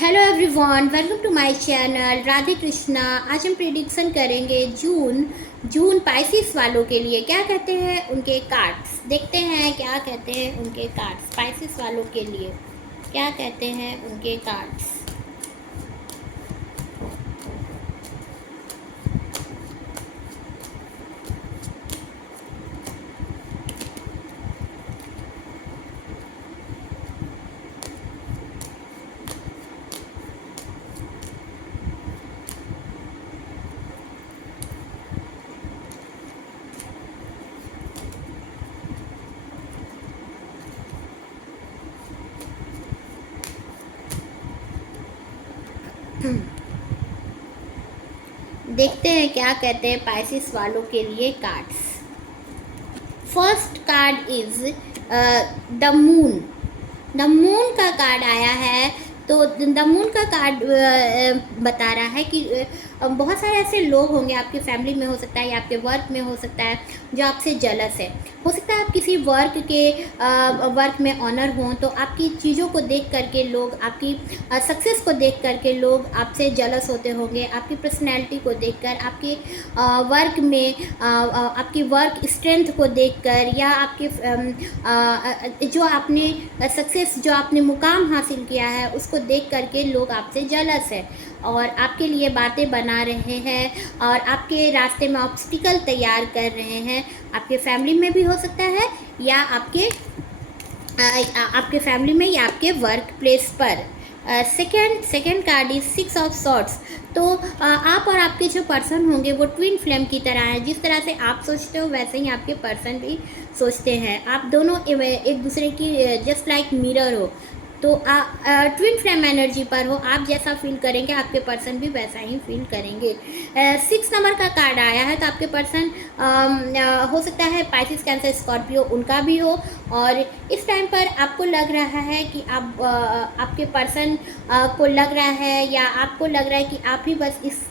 Hello everyone, welcome to my channel Radhe Krishna. आज हम prediction करेंगे जून पाइसिस वालों के लिए। क्या कहते हैं उनके कार्ड्स, देखते हैं क्या कहते हैं उनके कार्ड्स पाइसिस वालों के लिए। क्या कहते हैं उनके कार्ड्स। देखते हैं क्या कहते हैं पाइसिस वालों के लिए cards. First card is the moon. The moon का कार्ड आया है। तो द मून का कार्ड बता रहा है कि बहुत सारे ऐसे लोग होंगे, आपकी फैमिली में हो सकता है या आपके वर्क में हो सकता है, जो आपसे जलस है। हो सकता है आप किसी वर्क में ऑनर हों, तो आपकी चीज़ों को देख करके लोग, आपकी सक्सेस को देख करके लोग आपसे जलस होते होंगे। आपकी पर्सनैलिटी को देखकर, आपके वर्क में आपकी वर्क स्ट्रेंथ को देखकर, या आपके जो आपने सक्सेस, जो आपने मुकाम हासिल किया है, उसको देख करके लोग आपसे जलस है और आपके लिए बातें बना रहे हैं और आपके रास्ते में ऑब्स्टिकल तैयार कर रहे हैं। आपके फैमिली में भी हो सकता है, या आपके फैमिली में, या आपके वर्क प्लेस पर। Second card is 6 of swords. तो आप और आपके जो पर्सन होंगे वो ट्विन फ्लेम की तरह हैं। जिस तरह से आप सोचते हो वैसे ही आपके पर्सन भी सोचते हैं। आप दोनों एक दूसरे की जस्ट लाइक मिरर हो। तो ट्विन फ्लेम एनर्जी पर हो, आप जैसा फील करेंगे आपके पर्सन भी वैसा ही फील करेंगे। 6 नंबर का कार्ड आया है, तो आपके पर्सन हो सकता है पाइसिस, कैंसर, स्कॉर्पियो, उनका भी हो। और इस टाइम पर आपको लग रहा है कि आपके पर्सन को लग रहा है, या आपको लग रहा है कि आप ही बस इस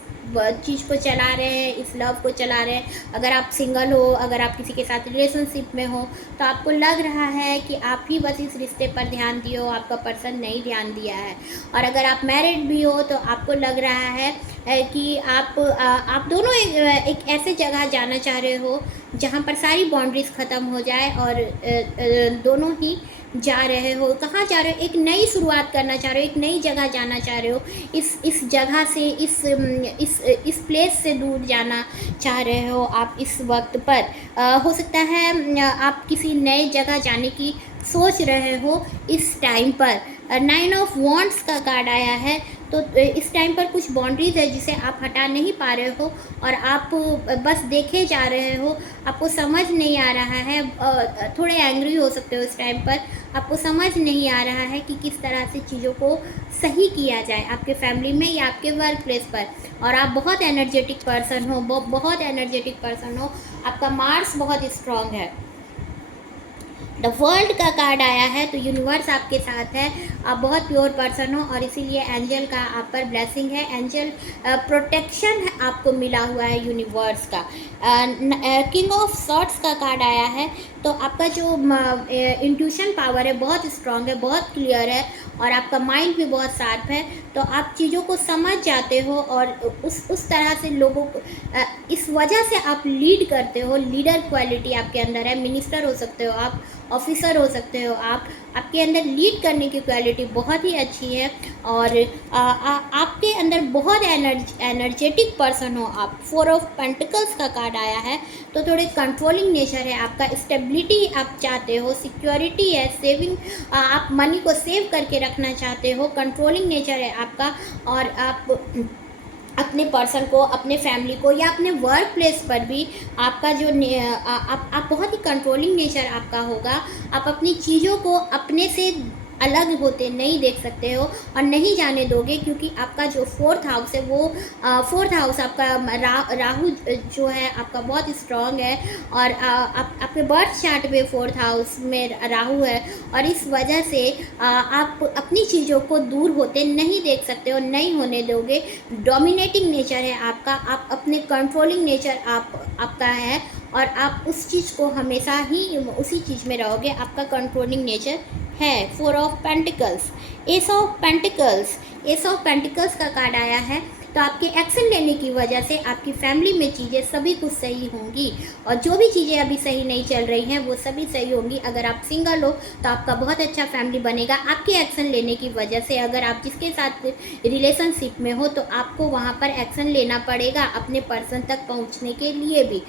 चीज़ को चला रहे हैं, इस लव को चला रहे हैं। अगर आप सिंगल हो, अगर आप किसी के साथ रिलेशनशिप में हो, तो आपको लग रहा है कि आप ही बस इस रिश्ते पर ध्यान दिए हो, आपका पर्सन नहीं ध्यान दिया है। और अगर आप मैरिड भी हो तो आपको लग रहा है कि आप दोनों एक ऐसे जगह जाना चाह रहे हो जहाँ पर सारी बाउंड्रीज ख़त्म हो जाए, और दोनों ही जा रहे हो। कहाँ जा रहे हो? एक नई शुरुआत करना चाह रहे हो, एक नई जगह जाना चाह रहे हो। इस जगह से, इस प्लेस से दूर जाना चाह रहे हो आप इस वक्त पर। हो सकता है आप किसी नए जगह जाने की सोच रहे हो इस टाइम पर। 9 ऑफ वॉन्ड्स का कार्ड आया है। तो इस टाइम पर कुछ बाउंड्रीज है जिसे आप हटा नहीं पा रहे हो, और आप बस देखे जा रहे हो। आपको समझ नहीं आ रहा है, थोड़े एंग्री हो सकते हो इस टाइम पर। आपको समझ नहीं आ रहा है कि किस तरह से चीज़ों को सही किया जाए आपके फैमिली में या आपके वर्क प्लेस पर। और आप बहुत एनर्जेटिक पर्सन हो, बहुत एनर्जेटिक पर्सन हो। आपका मार्स बहुत स्ट्रांग है। द वर्ल्ड का कार्ड आया है, तो यूनिवर्स आपके साथ है। आप बहुत प्योर पर्सन हो, और इसीलिए एंजल का आप पर ब्लेसिंग है। एंजल प्रोटेक्शन आपको मिला हुआ है यूनिवर्स का। किंग ऑफ सॉर्ड्स का कार्ड आया है। तो आपका जो इंट्यूशन पावर है बहुत स्ट्रांग है, बहुत क्लियर है, और आपका माइंड भी बहुत शार्प है। तो आप चीज़ों को समझ जाते हो, और उस तरह से लोगों को इस वजह से आप लीड करते हो। लीडर क्वालिटी आपके अंदर है। मिनिस्टर हो सकते हो आप, ऑफिसर हो सकते हो आप। आपके अंदर लीड करने की क्वालिटी बहुत ही अच्छी है, और आपके अंदर बहुत एनर्जेटिक पर्सन हो आप। 4 ऑफ पेंटिकल्स का कार्ड आया है। तो थोड़े कंट्रोलिंग नेचर है आपका। स्टेबिलिटी आप चाहते हो, सिक्योरिटी है, सेविंग, आप मनी को सेव करके रखना चाहते हो। कंट्रोलिंग नेचर है आपका, और आप अपने पर्सन को, अपने फैमिली को, या अपने वर्क प्लेस पर भी आपका जो आप बहुत ही कंट्रोलिंग नेचर आपका होगा। आप अपनी चीज़ों को अपने से अलग होते नहीं देख सकते हो, और नहीं जाने दोगे, क्योंकि आपका जो 4th हाउस है, वो 4th हाउस आपका राहु जो है आपका बहुत स्ट्रांग है। और आपके बर्थ चार्ट में 4th हाउस में राहु है, और इस वजह से आप अपनी चीज़ों को दूर होते नहीं देख सकते हो, नहीं होने दोगे। डोमिनेटिंग नेचर है आपका। आप अपने कंट्रोलिंग नेचर आपका है, और आप उस चीज़ को हमेशा ही उसी चीज़ में रहोगे। आपका कंट्रोलिंग नेचर है। 4 of pentacles, S of pentacles. S of pentacles का कार्ड आया है, तो आपके एक्शन लेने की वजह से आपकी फैमिली में चीज़ें सभी कुछ सही होंगी, और जो भी चीज़ें अभी सही नहीं चल रही हैं वो सभी सही होंगी। अगर आप सिंगल हो तो आपका बहुत अच्छा फैमिली बनेगा आपके एक्शन लेने की वजह से। अगर आप जिसके साथ रिलेशनशिप में हो तो आपको वहाँ पर एक्शन लेना पड़ेगा अपने पर्सन तक पहुँचने के लिए भी।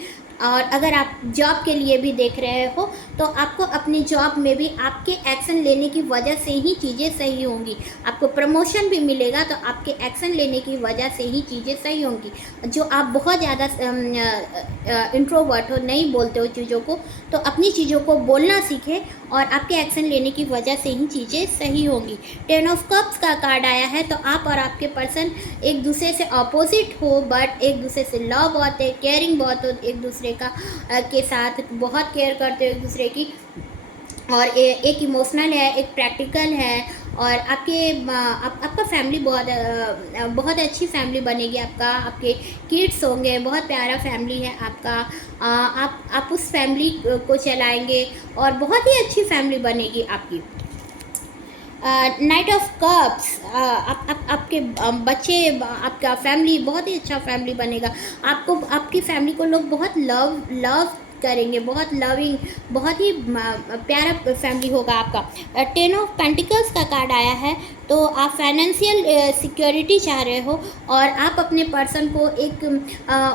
और अगर आप जॉब के लिए भी देख रहे हो तो आपको अपनी जॉब में भी आपके एक्शन लेने की वजह से ही चीज़ें सही होंगी। आपको प्रमोशन भी मिलेगा तो आपके एक्शन लेने की वजह से ही चीज़ें सही होंगी। जो आप बहुत ज़्यादा इंट्रोवर्ट हो, नहीं बोलते हो चीज़ों को, तो अपनी चीज़ों को बोलना सीखें और आपके एक्शन लेने की वजह से ही चीज़ें सही होंगी। 10 ऑफ कप्स का कार्ड आया है, तो आप और आपके पर्सन एक दूसरे से अपोजिट हो, बट एक दूसरे से लव बहुत है, केयरिंग बहुत हो, एक दूसरे का के साथ बहुत केयर करते हो एक दूसरे की, और एक इमोशनल है, एक प्रैक्टिकल है, और आपका फैमिली बहुत अच्छी फैमिली बनेगी। आपके किड्स होंगे, बहुत प्यारा फैमिली है आपका। आप उस फैमिली को चलाएंगे और बहुत ही अच्छी फैमिली बनेगी आपकी। नाइट ऑफ कप्स, आपके बच्चे, आपका फैमिली बहुत ही अच्छा फैमिली बनेगा। आपकी फैमिली को लोग बहुत लव करेंगे, बहुत लविंग, बहुत ही प्यारा फैमिली होगा आपका। 10 ऑफ पेंटिकल्स का कार्ड आया है, तो आप फाइनेंशियल सिक्योरिटी चाह रहे हो और आप अपने पर्सन को एक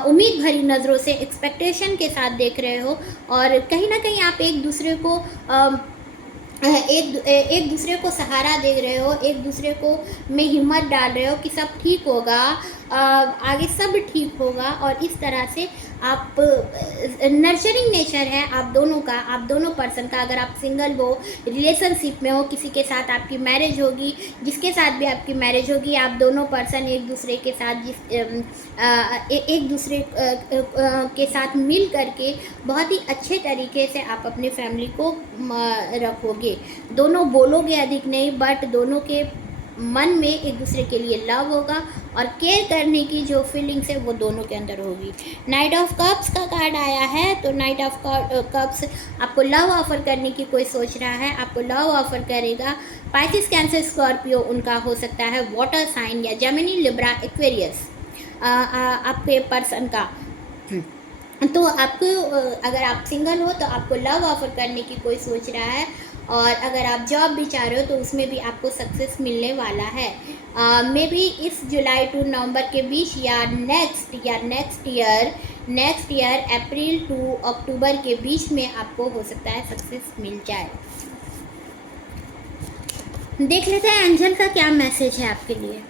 उम्मीद भरी नज़रों से, एक्सपेक्टेशन के साथ देख रहे हो, और कहीं ना कहीं आप एक दूसरे को एक दूसरे को सहारा दे रहे हो, एक दूसरे को में हिम्मत डाल रहे हो कि सब ठीक होगा, आगे सब ठीक होगा। और इस तरह से आप नर्चरिंग नेचर है आप दोनों का, आप दोनों पर्सन का। अगर आप सिंगल हो, रिलेशनशिप में हो, किसी के साथ आपकी मैरिज होगी, जिसके साथ भी आपकी मैरिज होगी, आप दोनों पर्सन एक दूसरे के साथ एक दूसरे के साथ मिल करके बहुत ही अच्छे तरीके से आप अपने फैमिली को रखोगे। दोनों बोलोगे अधिक नहीं, बट दोनों के मन में एक दूसरे के लिए लव होगा, और केयर करने की जो फीलिंग्स है वो दोनों के अंदर होगी। नाइट ऑफ कप्स का कार्ड आया है, तो नाइट ऑफ कप्स आपको लव ऑफर करने की कोई सोच रहा है, आपको लव ऑफर करेगा। पाइसिस, कैंसर, स्कॉर्पियो उनका हो सकता है, वाटर साइन या जेमिनी, लिब्रा, एक्वेरियस आपके पर्सन का। तो आपको, अगर आप सिंगल हो तो आपको लव ऑफर करने की कोई सोच रहा है, और अगर आप जॉब भी चाह रहे हो तो उसमें भी आपको सक्सेस मिलने वाला है। मे बी इस जुलाई टू नवंबर के बीच, या नेक्स्ट ईयर अप्रैल टू अक्टूबर के बीच में आपको हो सकता है सक्सेस मिल जाए। देख लेते हैं एंजल का क्या मैसेज है आपके लिए।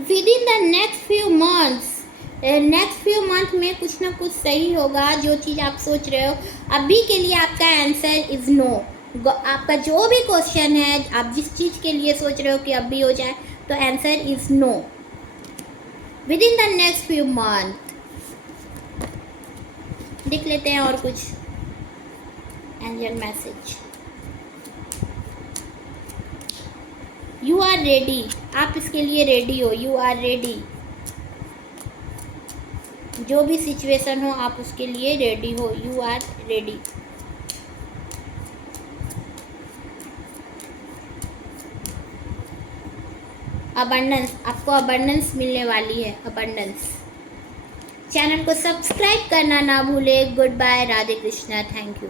With in the next few month में कुछ ना कुछ सही होगा। जो चीज़ आप सोच रहे हो, अभी के लिए आपका आंसर इज़ नो। आपका जो भी क्वेश्चन है, आप जिस चीज़ के लिए सोच रहे हो कि अभी हो जाए, तो answer is no. Within the next few month. देख लेते हैं और कुछ angel message. You are ready, आप इसके लिए रेडी हो, यू आर रेडी। जो भी सिचुएशन हो आप उसके लिए रेडी हो, यू आर रेडी। अबंडेंस, आपको अबंडेंस मिलने वाली है, अबंडेंस। चैनल को सब्सक्राइब करना ना भूले। Goodbye, Radhe Krishna, thank you.